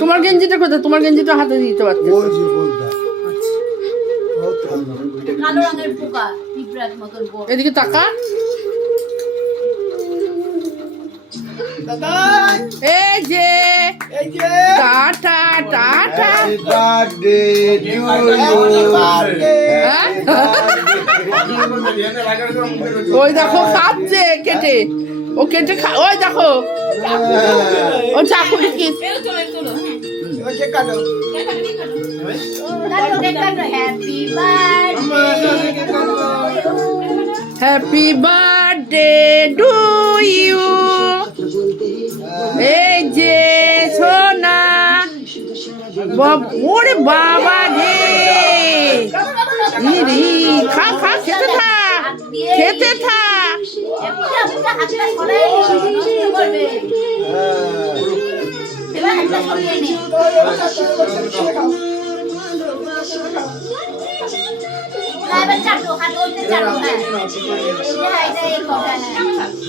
তোমার গেঞ্জিটা কোথায়? তোমার গেঞ্জিটা হাতে দিতে পারছ ওই যে বলটা ও তো কালো রঙের পোকা পিঁপড়ার মতন বড় এদিকে তাকা। এই যে। Tata tata. Happy birthday to you? ওই দেখো খাচ্ছে কেটে। ও কেটে খা ওই দেখো। ও চাকুরি কি happy birthday happy birthday to you এই যে সোনা বাব- ওরে বাবা রে। খা খা খেতে থাক খেতে থাক।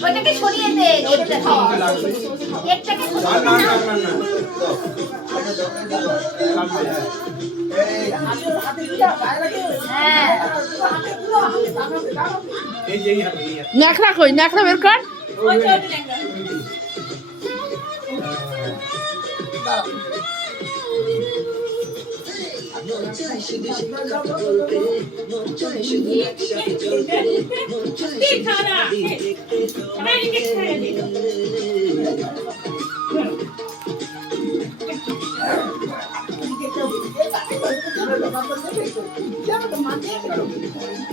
ওইটাকে সরিয়ে দে, না। হ্যাঁ। ন্যাকড়া কই ন্যাকড়া বের কর Thank.